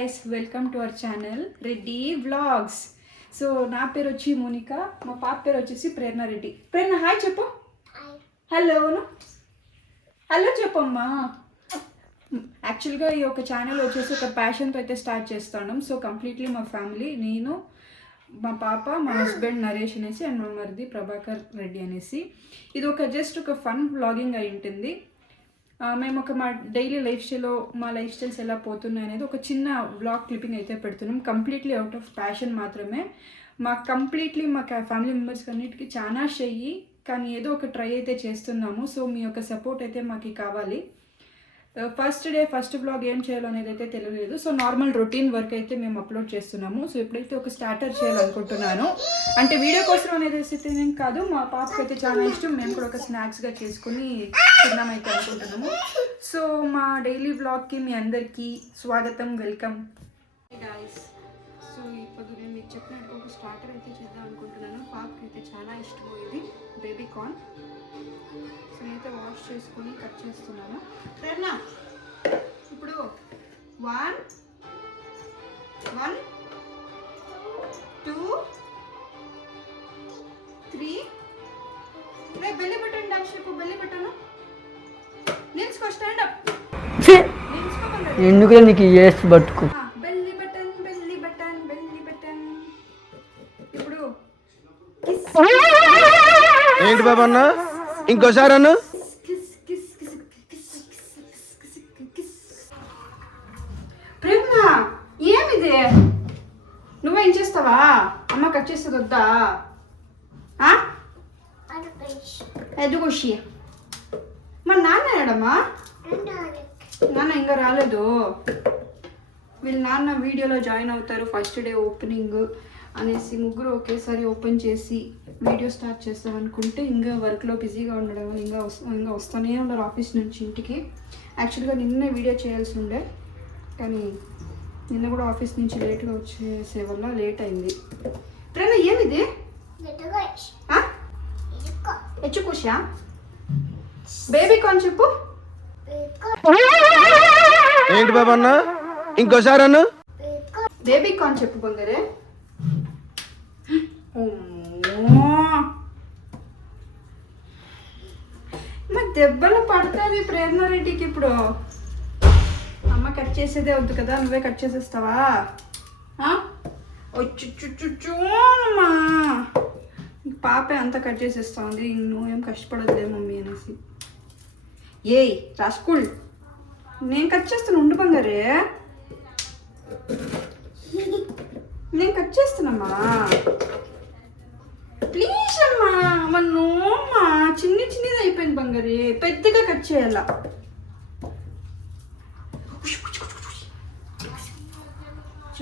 guys, welcome to our channel Reddy Vlogs. So నా పేరు వచ్చి మోనిక, మా పాప పేరు వచ్చేసి ప్రేరణ రెడ్డి. ప్రేరణ హాయ్ చెప్పు. హలో హలో చెప్పమ్మా. యాక్చువల్గా ఈ ఒక ఛానల్ వచ్చేసి ఒక ప్యాషన్తో అయితే స్టార్ట్ చేస్తున్నాం. సో కంప్లీట్లీ మా ఫ్యామిలీ, నేను, మా పాప, మా హస్బెండ్ నరేష్ అనేసి అండ్ మా మరిది ప్రభాకర్ రెడ్డి అనేసి. ఇది ఒక జస్ట్ ఒక ఫన్ వ్లాగింగ్ అయి ఉంటుంది. మేము ఒక మా డైలీ లైఫ్ స్టైల్లో మా లైఫ్ స్టైల్స్ ఎలా పోతున్నాయి అనేది ఒక చిన్న వ్లాగ్ క్లిప్పింగ్ అయితే పెడుతున్నాం. కంప్లీట్లీ అవుట్ ఆఫ్ ప్యాషన్ మాత్రమే. మా ఫ్యామిలీ మెంబర్స్ అన్నిటికీ చాలా షై, కానీ ఏదో ఒక ట్రై అయితే చేస్తున్నాము. సో మీ యొక్క సపోర్ట్ అయితే మాకు కావాలి. ఫస్ట్ వ్లాగ్ ఏం చేయాలో అనేది అయితే తెలియలేదు. సో నార్మల్ రొటీన్ వర్క్ అయితే మేము అప్లోడ్ చేస్తున్నాము. సో ఇప్పుడైతే ఒక స్టార్టర్ చేయాలనుకుంటున్నాను. అంటే వీడియో కోసం అనేది అయితే నేను కాదు, మా పాపకి అయితే చాలా ఇష్టం. మేము కూడా ఒక స్నాక్స్గా చేసుకుని తిన్నామైతే అనుకుంటున్నాము. సో మా డైలీ వ్లాగ్కి మీ అందరికీ స్వాగతం, వెల్కమ్ గాయ్స్. సో ఇప్పుడు నేను మీకు చెప్పినట్టు ఒక స్టార్టర్ అయితే చేద్దాం అనుకుంటున్నాను. పాపకి అయితే చాలా ఇష్టం ఇది బేబీ కార్న్. సో నేనైతే వాష్ చేసుకుని కట్ చేస్తున్నాను. ప్రేరణ ఇప్పుడు 1 2 3 బెల్లి బటన్ డాష్ చెప్పు. బెల్లి బటన్ నిల్చుకో, స్టాండ్ అప్ ఎందుకు నీకు ఏస్ పట్టుకో. Belly button belly button belly button. ఇప్పుడు ఏంటి బాబా అన్న, ఇంకోసారి అన్న. ప్రేమ ఏమిది? నువ్వేం చేస్తావా? అమ్మ కట్ చేస్తుంది వద్దా? ఎదుగుషి మరి నాన్న ఏడమ్మా? నాన్న ఇంకా రాలేదు. వీళ్ళ నాన్న వీడియోలో జాయిన్ అవుతారు ఫస్ట్ డే ఓపెనింగ్ అనేసి ముగ్గురు ఒకేసారి ఓపెన్ చేసి వీడియో స్టార్ట్ చేస్తాం అనుకుంటే ఇంకా వర్క్లో బిజీగా ఉండడం ఇంకా వస్తూనే ఉన్నారు ఆఫీస్ నుంచి ఇంటికి. యాక్చువల్గా నిన్నే వీడియో చేయాల్సి ఉండే, కానీ నిన్న కూడా ఆఫీస్ నుంచి లేట్గా వచ్చేసే వల్ల లేట్ అయింది. ప్రేమ ఏమిది? ఎచ్చుకోషా బేబీ కార్న్ చెప్పు. ఏంటి బాబా అన్న, ఇంకోసారి అన్న. బేబీ కార్న్ చెప్పు బంగారే. మా దెబ్బలు పడుతుంది ప్రేరణ రెడ్డికి. ఇప్పుడు అమ్మ కట్ చేసేదే వద్దు కదా, నువ్వే కట్ చేసేస్తావా? వచ్చుమ్మా, పాపే అంతా కట్ చేసేస్తుంది, నువ్వేం కష్టపడద్దే మమ్మీ అనేసి. ఏయ్ రాస్కూల్, నేను కట్ చేస్తాను ఉండు బంగారే. నేను కట్ చేస్తానమ్మా, ప్లీజ్ అమ్మా. అమ్మా చిన్నది అయిపోయింది బంగారే, పెద్దగా కట్ చేయాలా.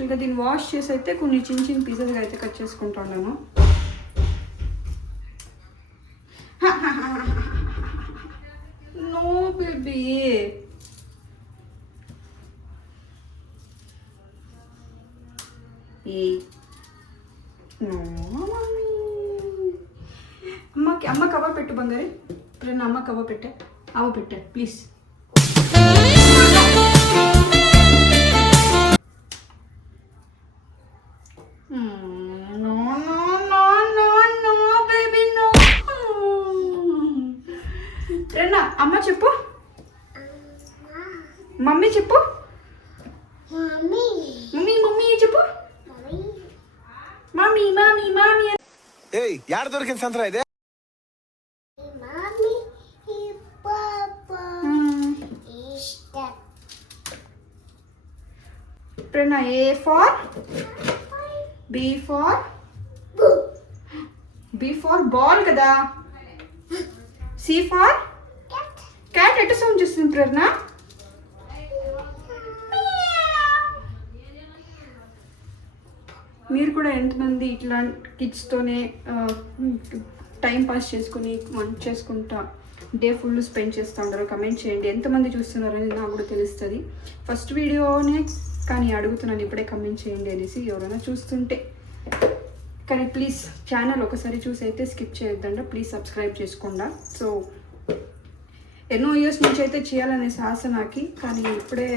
ఇంకా దీన్ని వాష్ చేసి అయితే కొన్ని చిన్న పీసెస్గా అయితే కట్ చేసుకుంటా ఉన్నాను. నో బేబీ, అమ్మ కవర్ పెట్టు బంగారి. ఇప్పుడు అమ్మ కవర్ పెట్టే ప్లీజ్. అమ్మ చెప్పు, మమ్మీ చెప్పు, మమ్మీ చెప్పు. మమ్మీ ఏయ్ యాడ దొరికింది సంతరా ఇదే? ప్రేరణ A for B for ball కదా. C for cat. ఎటు సౌండ్ చేస్తుంది ప్రేరణ? మీరు కూడా ఎంతమంది ఇట్లా కిడ్స్తోనే టైం పాస్ చేసుకుని వంట చేసుకుంటా డే ఫుల్ స్పెండ్ చేస్తూ ఉంటారో కమెంట్ చేయండి. ఎంతమంది చూస్తున్నారని నాకు కూడా తెలుస్తుంది. ఫస్ట్ వీడియోనే కానీ అడుగుతున్నాను, ఇప్పుడే కమెంట్ చేయండి అనేసి ఎవరైనా చూస్తుంటే. కానీ ప్లీజ్ ఛానల్ ఒకసారి చూసి అయితే స్కిప్ చేయొద్దండి, ప్లీజ్ సబ్స్క్రైబ్ చేసుకోండి. సో ఎన్నో ఇయర్స్ నుంచి అయితే చేయాలనే ఆశ నాకు, కానీ ఇప్పుడే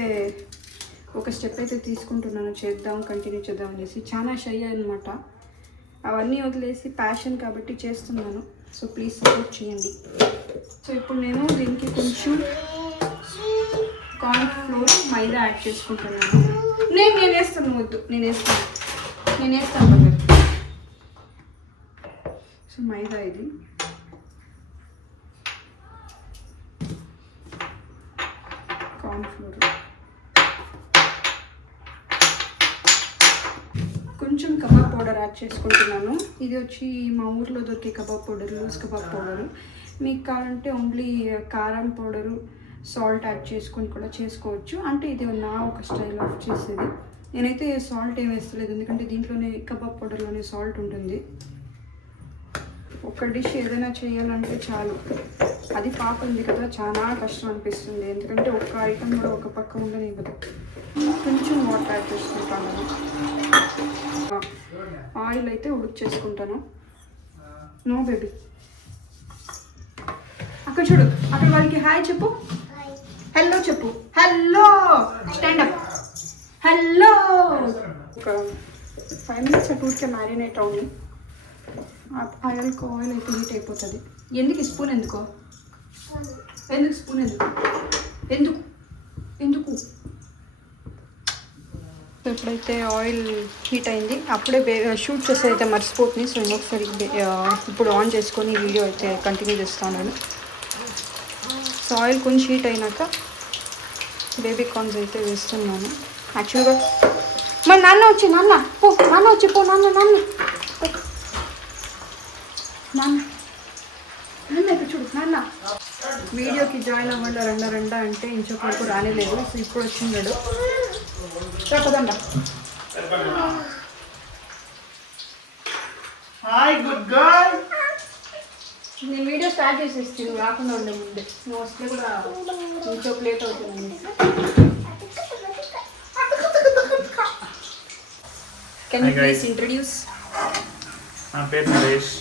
ఒక స్టెప్ అయితే తీసుకుంటున్నాను, చేద్దాం కంటిన్యూ చేద్దాం అనేసి. చాలా షై అనమాట, అవన్నీ వదిలేసి ప్యాషన్ కాబట్టి చేస్తున్నాను. సో ప్లీజ్ సపోర్ట్ చేయండి. సో ఇప్పుడు నేను దీనికి కొంచెం కార్న్ ఫ్లోర్ మైదా యాడ్ చేసుకుంటున్నాను. నేను వేస్తాను, వద్దు నేను వేస్తాను బంగారు. సో మైదా ఇది కార్న్ ఫ్లోర్, కొంచెం కబాబ్ పౌడర్ యాడ్ చేసుకుంటున్నాను. ఇది వచ్చి మా ఊర్లో దొరికే kebab powder, loose kebab powder. మీకు కావాలంటే ఓన్లీ కారం పౌడరు, సాల్ట్ యాడ్ చేసుకొని కూడా చేసుకోవచ్చు. అంటే ఇది నా ఒక స్టైల్ ఆఫ్ చేసేది. నేనైతే సాల్ట్ ఏం వేస్తలేదు, ఎందుకంటే దీంట్లోనే కబాబ్ పౌడర్లోనే సాల్ట్ ఉంటుంది. ఒక డిష్ ఏదైనా చేయాలంటే చాలు, అది పాప ఉంది కదా, చాలా కష్టం అనిపిస్తుంది. ఎందుకంటే ఒక్క ఐటమ్ కూడా ఒక పక్క ఉండని కదా. కొంచెం వాటర్ యాడ్ చేసుకుంటాను. ఆయిల్ అయితే ఉడుకు చేసుకుంటాను. నో బేబీ, అక్కడ చూడు, అక్కడ వాళ్ళకి హాయ్ చెప్పు, హలో చెప్పు, హలో స్టాండప్, హలో. ఒక 5 minutes అటుకే మ్యారినేట్ అవును. ఆయిల్ అయితే హీట్ అయిపోతుంది. ఎందుకు స్పూన్ ఎందుకు స్పూన్ ఎందుకు ఎప్పుడైతే ఆయిల్ హీట్ అయింది అప్పుడే షూట్ చేస్తే అయితే మర్చిపోతుంది. సో ఇంకొకసారి ఇప్పుడు ఆన్ చేసుకొని వీడియో అయితే కంటిన్యూ చేస్తాను. సో ఆయిల్ కొంచెం హీట్ అయినాక బేబీ కార్న్స్ అయితే వేస్తున్నాను. యాక్చువల్గా మా నాన్న వచ్చి నాన్న ఇక్కడ చూడు, నాన్న వీడియోకి జాయిన్ అవ్వండి రండా అంటే ఇంకొకరికి రానేలేదు. సో ఇప్పుడు వచ్చిండాడు, చెప్పదండా. Hi good girl. నేను వీడియో స్టార్ట్ చేసేసి నువ్వు రాకుండా ఉండే ముందే, నువ్వు వస్తే కూడా ఇంకొక లేట్ అవుతుంది. Can you please introduce? నా పేరు నరేష్.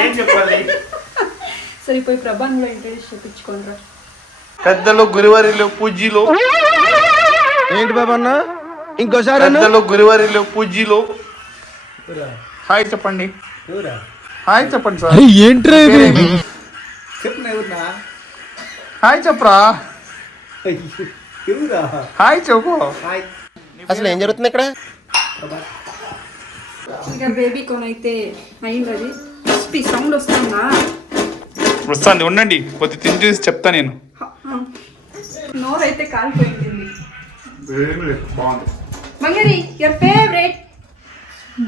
ఏం చెప్పాలి? సరిపోయి ప్రభాన్ కూడా ఇంట్రడ్యూస్ చేయించుకోండి. పెద్దలు గురువారిలో పూజీలో. ఏంటి బాబు అన్న ఇంకోసారి అన్న పెద్దలు గురువారిలో పూజీలో. హాయ్ చెప్పండి, హాయ్ చెప్పండి సార్. ఏంట్రా ఇది? హాయ్ చెప్పరా, హాయ్ చెప్పు. అసలు ఏం జరుగుతుంది ఇక్కడ? ఇక బేబీ కోన్ అయితే అయింది. అది క్రిస్పీ సౌండ్ వస్తుందా? వస్తుంది, ఉండండి కొద్ది తిని చూసి చెప్తా నేను. నోరు అయితే కాలిపోయింది. బాగుంది. Mangari your favourite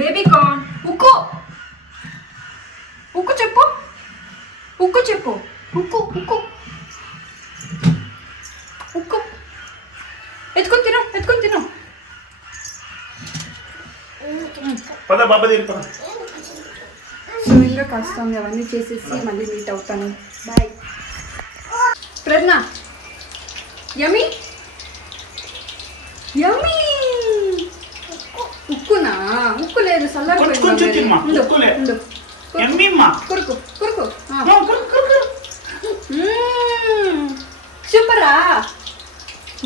baby corn. ఉక్కు చెప్పు, ఉక్కు ఎత్తుకొని తిను. పద బాబా దగ్గర పద. సో ఇంకా కష్టం, అవన్నీ చేసేసి మళ్ళీ మీట్ అవుతాను. బాయ్. ప్రజ్ఞ యమీ ఉక్కునా? ఉక్కు లేదు, కొంచెం తిమ్మా, ఉక్కులే. ఎమ్మిమ్మా. కురుకు సూపరా.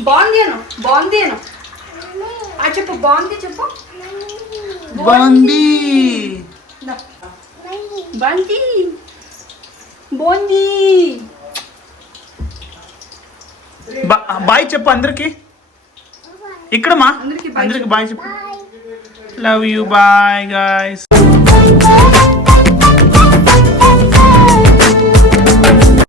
బాగుంది అను చెప్పు, బాగుంది చెప్పు. బాగుంది. బాయ్ చెప్పు అందరికి. ఇక్కడమ్మా అందరికి బాయ్ చెప్పు. Love you, bye guys.